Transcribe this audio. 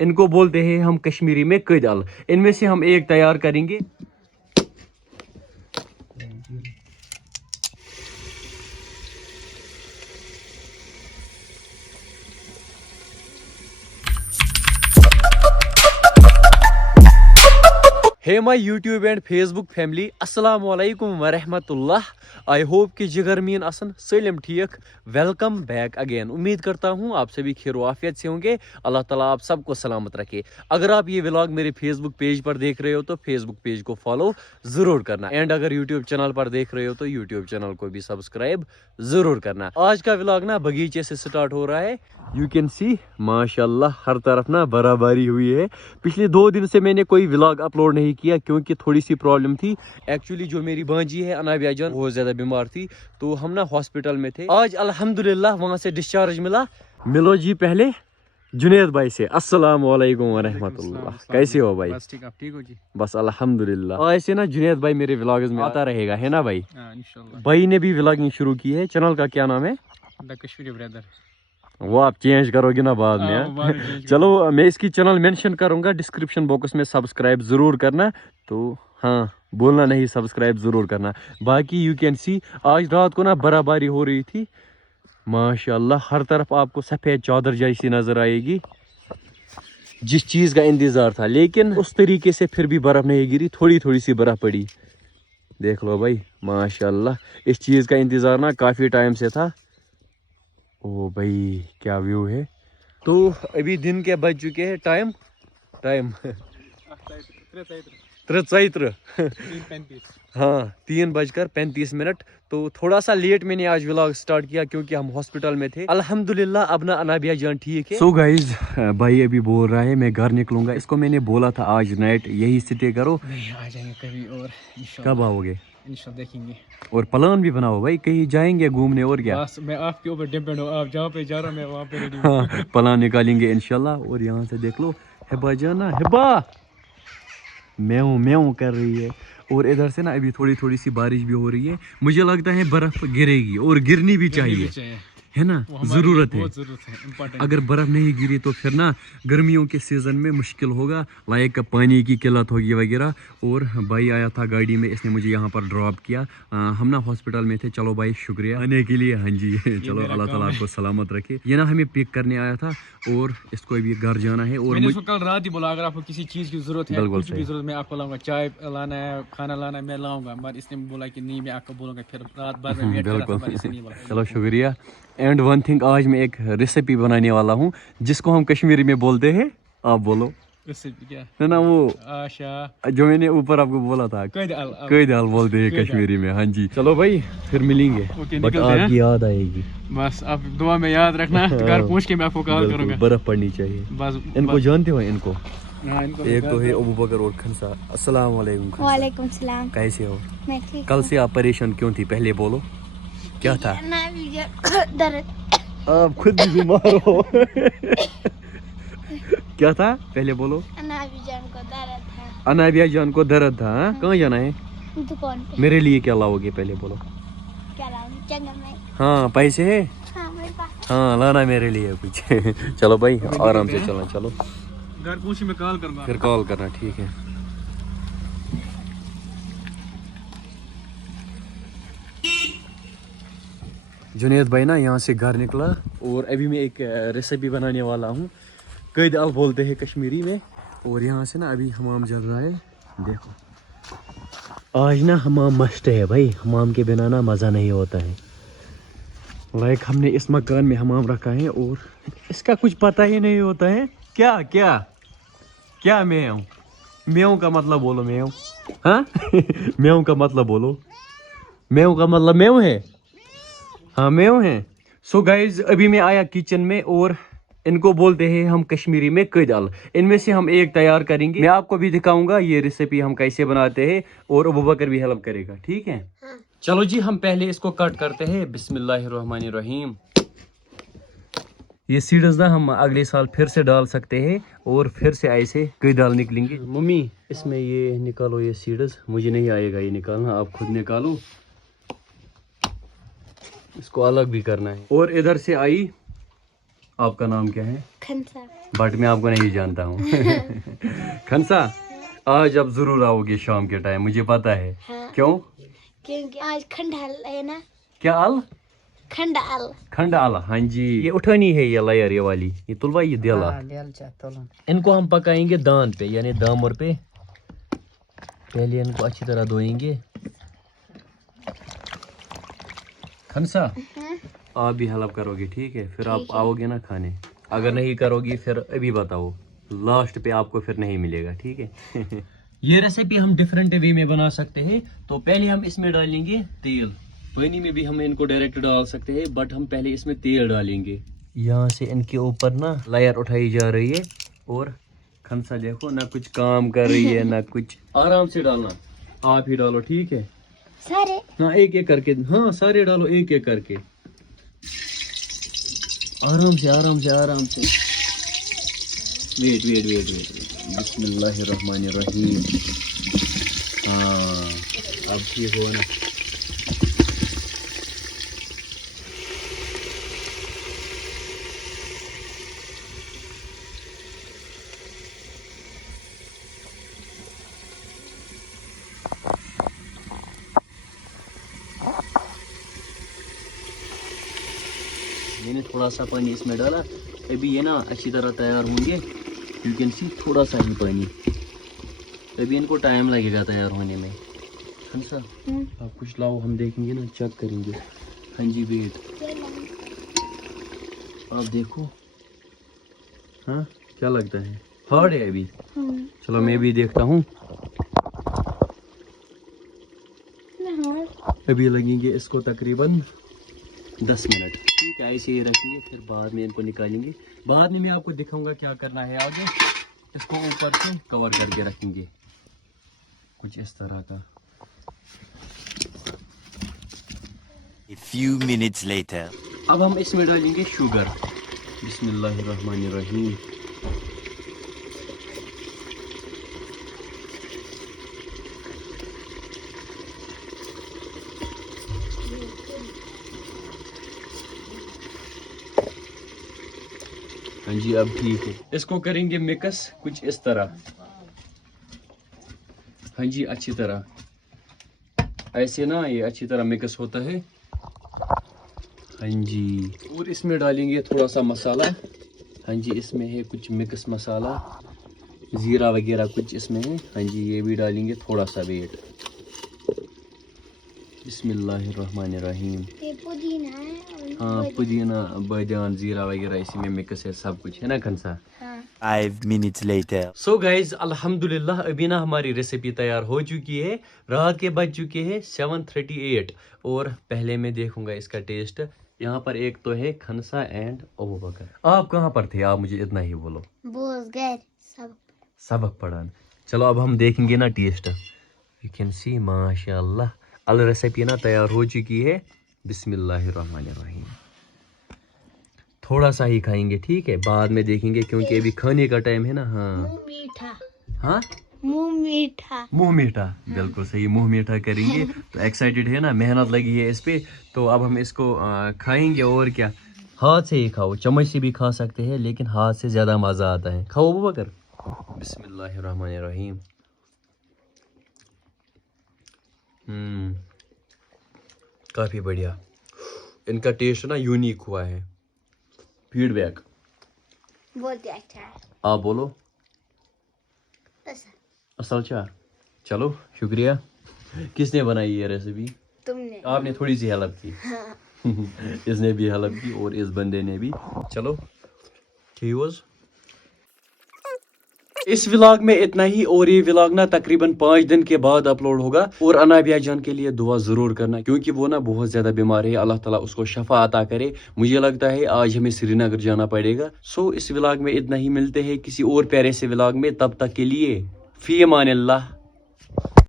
इनको बोलते हैं हम कश्मीरी में कदल। इनमें से हम एक तैयार करेंगे। Hey my YouTube and Facebook family, Assalamu alaikum wa rahmatullah। I hope कि जिगर मीन असन सलिम ठीक। Welcome back again. उम्मीद करता हूँ आप सभी खैर आफियत से होंगे। अल्लाह ताला आप सबको सलामत रखे। अगर आप ये व्लॉग मेरे फेसबुक पेज पर देख रहे हो तो फेसबुक पेज को फॉलो ज़रूर करना, एंड अगर यूट्यूब चैनल पर देख रहे हो तो यूट्यूब चैनल को भी सब्सक्राइब ज़रूर करना। आज का व्लॉग ना बगीचे से स्टार्ट हो रहा है। यू कैन सी माशाल्लाह हर तरफ ना बराबरी हुई है। पिछले 2 दिन से मैंने कोई व्लॉग अपलोड नहीं किया क्योंकि थोड़ी सी प्रॉब्लम थी। एक्चुअली जो मेरी भांजी है अनाबिया जान बहुत ज़्यादा बीमार थी, तो हम ना हॉस्पिटल में थे। आज अल्हम्दुलिल्लाह वहाँ से डिस्चार्ज मिला। मिलो जी पहले जुनेद भाई से। अस्सलाम वालेकुम व रहमतुल्लाह। कैसे हो भाई? बस ठीक, आप ठीक हो जी? बस अल्हम्दुलिल्लाह। आज से ना जुनेद भाई मेरे व्लॉग्स में आता रहेगा, है ना भाई? इंशाल्लाह। भाई ने भी व्लॉगिंग शुरू की है। चैनल का क्या नाम है? The Kashmiri brother. वो आप चेंज करोगे ना बाद में। चलो मैं इसकी चैनल मेंशन करूंगा डिस्क्रिप्शन बॉक्स में, सब्सक्राइब जरूर करना। तो हाँ बोलना नहीं, सब्सक्राइब जरूर करना। बाकी यू कैन सी आज रात को ना बर्फबारी हो रही थी माशाल्लाह। हर तरफ आपको सफ़ेद चादर जैसी नजर आएगी, जिस चीज़ का इंतज़ार था, लेकिन उस तरीके से फिर भी बर्फ़ नहीं गिरी, थोड़ी थोड़ी सी बर्फ़ पड़ी। देख लो भाई माशाल्लाह, इस चीज़ का इंतज़ार ना काफ़ी टाइम से था। ओ भाई क्या व्यू है। तो अभी दिन के बज चुके हैं टाइम 3:35। हाँ 3:35। तो थोड़ा सा लेट मैंने आज व्लॉग स्टार्ट किया क्योंकि हम हॉस्पिटल में थे। अल्हम्दुलिल्लाह अब ना अनाबिया जान ठीक है। सो गाइज भाई अभी बोल रहा है मैं घर निकलूंगा। इसको मैंने बोला था आज नाइट यही स्टे करो। नहीं, आ जाएंगे कभी और कब आओगे? इंशाल्लाह देखेंगे। और प्लान भी बनाओ भाई, कहीं जाएंगे घूमने और क्या। बस मैं आपके ऊपर डिपेंड हूँ, आप जहाँ पे जा रहा हूँ मैं वहाँ पे रेडी हूँ। हाँ प्लान निकालेंगे इंशाल्लाह। और यहाँ से देख लो हिबा जाना, हिबा म्याऊं म्याऊं कर रही है। और इधर से ना अभी थोड़ी थोड़ी सी बारिश भी हो रही है। मुझे लगता है बर्फ गिरेगी और गिरनी भी चाहिए, है ना, जरूरत है। इम्पोर्टेंट। अगर बर्फ नहीं गिरी तो फिर ना गर्मियों के सीजन में मुश्किल होगा, लाइक पानी की किल्लत होगी वगैरह। और भाई आया था गाड़ी में, इसने मुझे यहाँ पर ड्रॉप किया। हम ना हॉस्पिटल में थे। चलो भाई शुक्रिया आने के लिए। हाँ जी चलो अल्लाह ताला आपको सलामत रखे। ये ना हमें पिक करने आया था और इसको अभी घर जाना है। और मैंने इसको कल रात ही बोला अगर आपको किसी चीज़ की जरूरत है, कुछ भी जरूरत, मैं आपको लाऊंगा। चाय लाना है, खाना लाना है, मैं लाऊंगा। मगर इसने बोला कि नहीं मैं आपको बोलूंगा, फिर रात भर में वेट कर रहा था, मगर इसने नहीं बोला। चलो शुक्रिया। एंड वन थिंग, आज मैं एक रेसिपी बनाने वाला हूँ जिसको हम कश्मीरी में बोलते हैं, आप बोलो। रेसिपी क्या है ना वो आशा, जो मैंने ऊपर आपको बोला था, कई दाल बोलते हैं कश्मीरी में। हाँ जी चलो भाई फिर मिलेंगे। बट आपकी याद आएगी, बस आप दुआ में याद रखना। घर पहुंच के मैं आपको कॉल करूंगा। बर्फ पड़नी चाहिए। बस इनको जानते हो इनको? हाँ, इनको एक तो है अबू बकर और खनसा। अस्सलाम वालेकुम। वालेकुम सलाम। कैसे हो? मैं ठीक कल से आप परेशान क्यों थी, पहले बोलो क्या था? दर्द। आप खुद भी बीमार हो। क्या था पहले बोलो। अनाबिजान को दर्द था। अनाबिया जान को दर्द था। कहाँ जाना है? दुकान पे। मेरे लिए क्या लाओगे पहले बोलो। क्या लाऊं? जंगल में। हाँ पैसे है? हाँ मेरे पास। हाँ लाना मेरे लिए कुछ। चलो भाई आराम से चलना। चलो घर पहुंच मैं कॉल करूंगा, फिर कॉल करना, ठीक है। जुनेद भाई ना यहाँ से घर निकला और अभी मैं एक रेसिपी बनाने वाला हूँ। कई दाल बोलते हैं कश्मीरी में। और यहाँ से ना अभी हमाम जल रहा है। देखो आज ना हमाम मस्त है भाई, हमाम के बिना ना मज़ा नहीं होता है। लाइक हमने इस मकान में हमाम रखा है और इसका कुछ पता ही नहीं होता है। क्या क्या क्या म्याऊं? म्याऊं का मतलब बोलो। म्याऊं, हाँ म्याऊं का मतलब बोलो। म्याऊं का मतलब म्याऊं है। हाँ म्याऊं है। सो गाइज अभी मैं आया किचन में और इनको बोलते हैं हम कश्मीरी में कदल। इनमें से हम एक तैयार करेंगे। मैं आपको भी दिखाऊंगा ये रेसिपी हम कैसे बनाते हैं और अबू बकर भी हेल्प करेगा, ठीक है? हाँ। चलो जी हम पहले इसको कट करते हैं। बिस्मिल्लाहिर्रहमानिर्रहीम। ये सीड्स ना हम अगले साल फिर से डाल सकते हैं और फिर से ऐसे कई दाल निकलेंगे। मम्मी इसमें ये निकालो ये सीड्स, मुझे नहीं आएगा ये निकालना, आप खुद निकालो। इसको अलग भी करना है। और इधर से आई آپ کا نام کیا ہے؟ खनसा بٹ میں آپ کو نہیں جانتا ہوں. خنسا آج آپ ضرور آؤ گے شام کے ٹائم, مجھے پتا ہے. हाँ کیوں؟ क्योंकि आज खंडाल है ना کیا ال खंडाल کھنڈ آل. ہاں جی, یہ اٹھانی ہے یہ لائر یہ والی, یہ تلوا یہ دیلا. ان کو ہم پکائیں گے دان پہ یعنی دامر پہ. پہلے ان کو اچھی طرح دھوئیں گے. خنسا آپ بھی ہیلپ کرو گے ٹھیک ہے, پھر آپ آؤ گے نا کھانے. اگر نہیں کرو گی پھر ابھی بتاؤ, لاسٹ پہ آپ کو پھر نہیں ملے گا ٹھیک ہے. یہ ریسیپی ہم ڈفرینٹ وے میں بنا سکتے ہیں. تو پہلے ہم اس میں ڈالیں گے تیل. پانی میں بھی ہم ان کو ڈائریکٹ ڈال سکتے ہیں, بٹ ہم پہلے اس میں تیل ڈالیں گے. یہاں سے ان کے اوپر نا لائر اٹھائی جا رہی ہے, اور خنسا دیکھو نہ کچھ کام کر رہی ہے نہ کچھ. آرام سے ڈالنا, آپ ہی ڈالو ٹھیک ہے. सारे ہاں ایک ایک کر کے, ہاں سارے ڈالو ایک ایک کر کے. آرام سے آرام سے آرام سے. ویٹ ویٹ ویٹ ویٹ, بسم اللہ الرحمن الرحیم. ہاں اب ٹھیک ہو نا. میں نے تھوڑا سا پانی اس میں ڈالا, ابھی یہ نا اچھی طرح تیار ہوں گے. یو کین سی تھوڑا سا ہی پانی, ابھی ان کو ٹائم لگے گا تیار ہونے میں. خنسا آپ کچھ لاؤ, ہم دیکھیں گے نا, چیک کریں گے. ہاں جی ویٹ, آپ دیکھو. ہاں کیا لگتا ہے, ہارڈ ہے ابھی. چلو میں بھی دیکھتا ہوں. ابھی لگیں گے اس کو تقریباً 10 منٹ. ٹھیک ہے, ایسے ہی رکھیں گے, پھر بعد میں ان کو نکالیں گے. بعد میں آپ کو دکھاؤں گا کیا کرنا ہے آگے. اس کو اوپر سے کور کر کے رکھیں گے کچھ اس طرح کا. A few minutes later. اب ہم اس میں ڈالیں گے شوگر. بسم اللہ الرحمن الرحیم. ہاں جی اب ٹھیک ہے. اس کو کریں گے مکس کچھ اس طرح. ہاں جی اچھی طرح ایسے نا, یہ اچھی طرح مکس ہوتا ہے. ہاں جی, اور اس میں ڈالیں گے تھوڑا سا مسالہ. ہاں جی اس میں ہے کچھ مکس مسالہ, زیرہ وغیرہ کچھ اس میں ہے. ہاں جی یہ بھی ڈالیں گے تھوڑا سا. ویٹ, بسم اللہ الرحمن الرحیم. ये पुदीना है और ہاں پودینہ بادیان زیرہ وغیرہ اسی میں مکس ہے, سب کچھ ہے نا خنسا. हाँ 5 minutes later. سو گائز الحمدللہ ابھی نا ہماری ریسیپی تیار ہو چکی ہے. رات کے بج چکے ہیں 7:38, اور پہلے میں دیکھوں گا اس کا ٹیسٹ. یہاں پر ایک تو ہے خنسا اینڈ ابو بکر. آپ کہاں پر تھے, آپ مجھے اتنا ہی بولو. बोल गए सब سبق پڑھان. چلو اب ہم دیکھیں گے نا ٹیسٹ. یو کین سی ماشاء اللہ ال ریسیپی نا تیار ہو چکی ہے. بسم اللہ الرحمن الرحیم. تھوڑا سا ہی کھائیں گے ٹھیک ہے, بعد میں دیکھیں گے کیونکہ ابھی کھانے کا ٹائم ہے نا. ہاں मुंह मीठा ہاں मुंह मीठा منہ میٹھا, بالکل صحیح, منہ میٹھا کریں گے. تو ایکسائٹیڈ ہے نا, محنت لگی ہے اس پہ. تو اب ہم اس کو کھائیں گے. اور کیا, ہاتھ سے ہی کھاؤ, چمچ سے بھی کھا سکتے ہیں لیکن ہاتھ سے زیادہ مزہ آتا ہے. کھاؤ ابو بکر. بسم اللہ الرحمن الرحیم. کافی بڑھیا, ان کا ٹیسٹ نا یونیک ہوا ہے. فیڈ بیک बहुत ही अच्छा है آپ بولو. ऐसा اصل چا, چلو شکریہ. کس نے بنائی یہ ریسیپی؟ तुमने آپ نے تھوڑی سی ہیلپ کی. اس نے بھی ہیلپ کی اور اس بندے نے بھی. چلو ٹھیک. اس ولاگ میں اتنا ہی, اور یہ ولاگ نا تقریباً 5 دن کے بعد اپلوڈ ہوگا. اور انابیہ جان کے لیے دعا ضرور کرنا, کیونکہ وہ نا بہت زیادہ بیمار ہے. اللہ تعالیٰ اس کو شفا عطا کرے. مجھے لگتا ہے آج ہمیں سری نگر جانا پڑے گا. سو اس ولاگ میں اتنا ہی, ملتے ہیں کسی اور پیارے سے ولاگ میں. تب تک کے لیے فی امان اللہ.